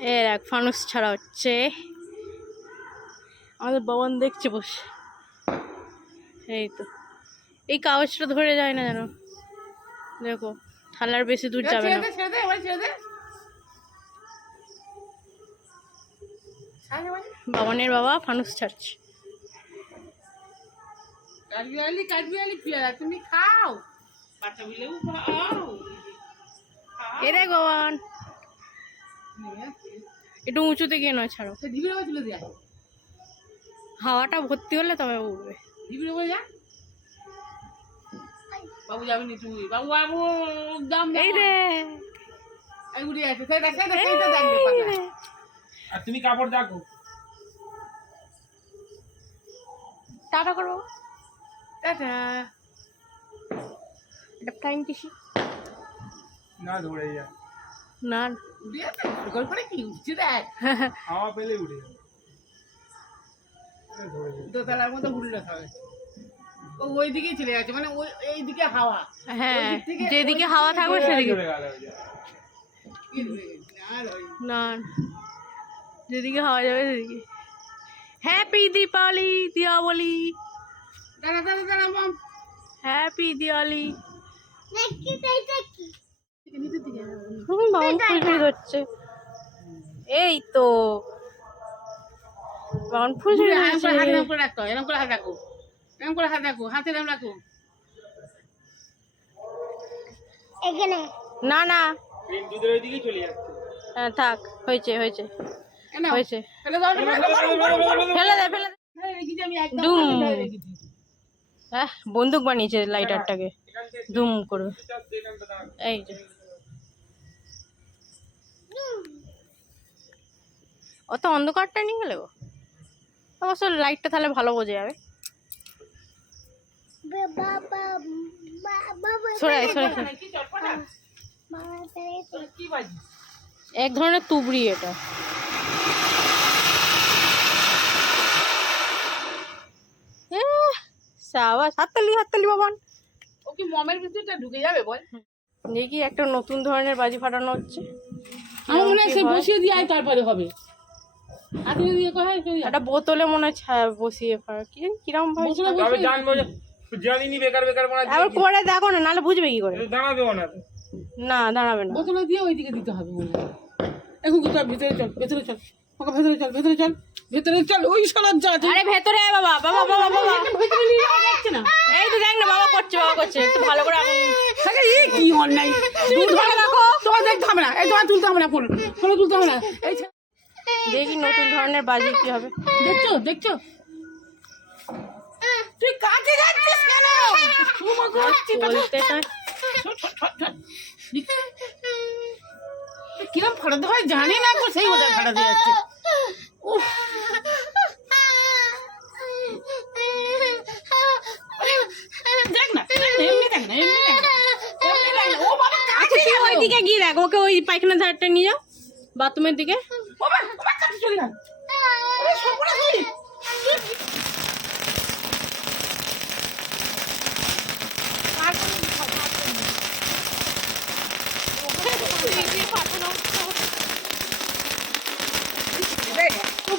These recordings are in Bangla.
এর এক ফানুস ছাড়া হচ্ছে, আমাদের বাবান দেখছে বসে। এই তো এই কাগজটা ধরে যায় না যেন, দেখো থালার বেশি দূর যাবে না। বাবানের বাবা ফানুস ছাড়ছে। তুমি খাও, এ দেখ বাবান, একটু উঁচুতে গিয়ে নয় ছাড়ো, হাওয়াটা ভর্তি হলে তবে উঠবে। বাবু যাবি নি তুই? বাবু বাবু দাম এই রে, এই উড়ে আছে। আর তুমি কাপড় দেখো। টাটা করো। টাটা। এটা ফ্লাইং টিসি না ধরে যায় না, উড়ে আছে গল্পটা কি উঠছে দেখ, হাওয়া পেলে উঠে যাবে। ধরে যায় দোতলার মতো উড়লে খাবে। ও ওই দিকেই চলে যাচ্ছে, মানে ওই এইদিকে হাওয়া। হ্যাঁ যেদিকে হাওয়া থাকবে সেদিকে ধরে গেল ওই যে। আর ওই না, যেদিকে হাওয়া যাবে সেদিকে। হ্যাপি দীপাবলি, দিওয়ালি, দাঁড়া দাঁড়া দাঁড়া মাম। হ্যাপি দিওয়ালি। নিচের দিকে বাবা ফুলঝুরি ধরছে, এই তো বাবা ফুলঝুরি হাত ধরছে। এরকম করে রাখো, এরকম করে হাত রাখো, এরকম করে হাত রাখো, হাতে এরকম রাখো। না না, এই দুধের ওই দিকেই চলে যাচ্ছে। হ্যাঁ থাক, হয়েছে হয়েছে এ নাও, হয়েছে। ফেলে দাও, ফেলে দাও, গরম, গরম, গরম। ফেলে দে ফেলে দে। হ্যাঁ, রেখেছি আমি একদম দুম। ধরে রেখেছি। হ্যাঁ বন্দুক বানিয়েছে লাইটারটাকে, ধুম করবে। এই যে অত অন্ধকারটা নিয়ে গেলে গো, অবশ্য লাইটটা তাহলে ভালো বোঝা যাবে। সরে সরে সরে। কি চটপটা? কি বাজি? এক ধরনের তুবড়ি এটা। সাবাস, হাততালি হাততালি বাবান। ও কি মমের ভিতরটা ঢুকে যাবে বল? দেখি একটা নতুন ধরনের বাজি ফাটানো হচ্ছে। আমার মনে হয় সে বসিয়ে দিয়ে তারপরে হবে। হাতে দিয়ে কোথায় একটা বোতলে মনে হয় বসিয়ে কি কিরম ভাবে তবে জানবো যে জানিনি বেকার বেকার বানা আবার করে দেখো না, নাহলে বুঝবে কি করে। দাঁড়াবে না তো। না দাঁড়াবে না। বোতলে দিয়ে ওইদিকে দিতে হবে মনে হয়। এখন কোথাও ভিতরে চল, ভেতরে চল, ওকে ভেতরে চল, ভেতরে চল, ভেতরে চল। ওই শালার যা আছে আরে ভেতরে আয় বাবা, বাবা বাবা বাবা। ভেতরে নিয়ে যাওয়া যাচ্ছে না। এই তো দেখ না, বাবা করছে বাবা করছে, একটু ভালো করে আগুন। আরে এই কি অন্যায়! দূর ধরে রাখো, তোমার দেখতে হবে না, এই তোমার তুলতে হবে না, ফুল ফুল তুলতে হবে না। এই দেখি নতুন ধরনের বাজি কি হবে। দেখছো দেখছো, তুই কাজে যাচ্ছিস কেন? বলতে চাই কিরম ফাটাতে হয় জানি না, তো সেই বোধহয় ফাটাতে যাচ্ছে। উফ, দেখ না, দেখ না, এমনি দেখ না, এমনি দেখ না, এমনি দেখ না। ও বাবা কাছে গেল। ওইদিকে গিয়ে দেখ, ওকে ওই পায়খানার ধারটা নিয়ে যাও, বাথরুমের দিকে। ও বাবা কাছে চলে গেল। ওরে সর্বনাশ হয়ে।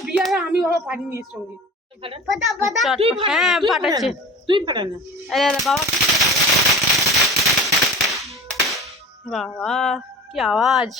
বিয়ারে আমি বাবা পানি নিয়ে সঙ্গে হ্যাঁ ফাটাচ্ছে। তুই ফাটা না। এই দাদা বাবা, বাবা কি আওয়াজ।